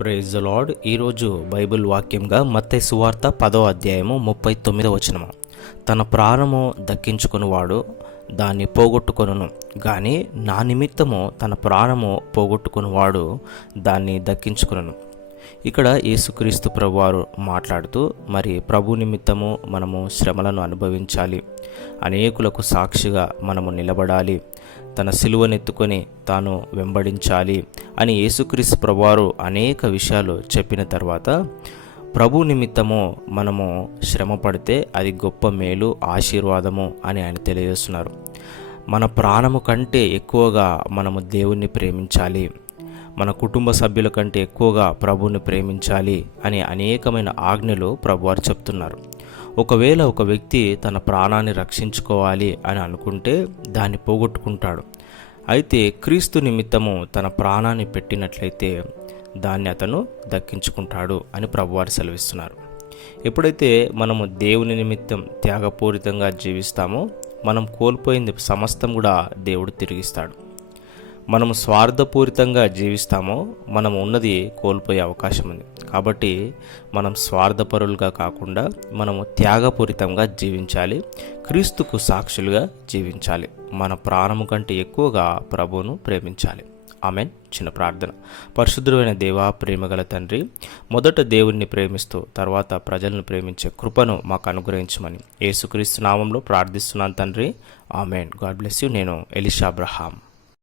Praise the lord. ఈరోజు Bible వాక్యంగా మత్తయి సువార్త 10వ అధ్యాయము 39వ వచనము. తన ప్రాణము దక్కించుకునివాడు దాన్ని పోగొట్టుకొనును, గాని నా నిమిత్తము తన ప్రాణము పోగొట్టుకునివాడు దాన్ని దక్కించుకొనును. ఇక్కడ యేసుక్రీస్తు ప్రభువారు మాట్లాడుతూ, మరి ప్రభు నిమిత్తము మనము శ్రమలను అనుభవించాలి, అనేకులకు సాక్షిగా మనము నిలబడాలి, తన సిలువనెత్తుకొని తాను వెంబడించాలి అని యేసుక్రీస్తు ప్రభువారు అనేక విషయాలు చెప్పిన తర్వాత, ప్రభు నిమిత్తము మనము శ్రమ పడితే అది గొప్ప మేలు, ఆశీర్వాదము అని ఆయన తెలియజేస్తున్నారు. మన ప్రాణము కంటే ఎక్కువగా మనము దేవుణ్ణి ప్రేమించాలి, మన కుటుంబ సభ్యుల కంటే ఎక్కువగా ప్రభువుని ప్రేమించాలి అని అనేకమైన ఆజ్ఞలు ప్రభువారు చెప్తున్నారు. ఒకవేళ ఒక వ్యక్తి తన ప్రాణాన్ని రక్షించుకోవాలి అని అనుకుంటే దాన్ని పోగొట్టుకుంటాడు. అయితే క్రీస్తు నిమిత్తము తన ప్రాణాన్ని పెట్టినట్లయితే దాన్ని అతను దక్కించుకుంటాడు అని ప్రభువారు సెలవిస్తున్నారు. ఎప్పుడైతే మనము దేవుని నిమిత్తం త్యాగపూరితంగా జీవిస్తామో మనం కోల్పోయింది సమస్తం కూడా దేవుడు తిరిగిస్తాడు. మనము స్వార్థపూరితంగా జీవిస్తామో మనం ఉన్నది కోల్పోయే అవకాశం ఉంది. కాబట్టి మనం స్వార్థపరులుగా కాకుండా మనము త్యాగపూరితంగా జీవించాలి, క్రీస్తుకు సాక్షులుగా జీవించాలి, మన ప్రాణము కంటే ఎక్కువగా ప్రభువును ప్రేమించాలి. ఆమెన్. చిన్న ప్రార్థన. పరిశుద్ధుడైన దేవా, ప్రేమగల తండ్రి, మొదట దేవుణ్ణి ప్రేమిస్తూ తర్వాత ప్రజలను ప్రేమించే కృపను మాకు అనుగ్రహించమని యేసుక్రీస్తు నామంలో ప్రార్థిస్తున్నాను తండ్రి. ఆమెన్. God bless you. నేను ఎలీషా అబ్రహాం.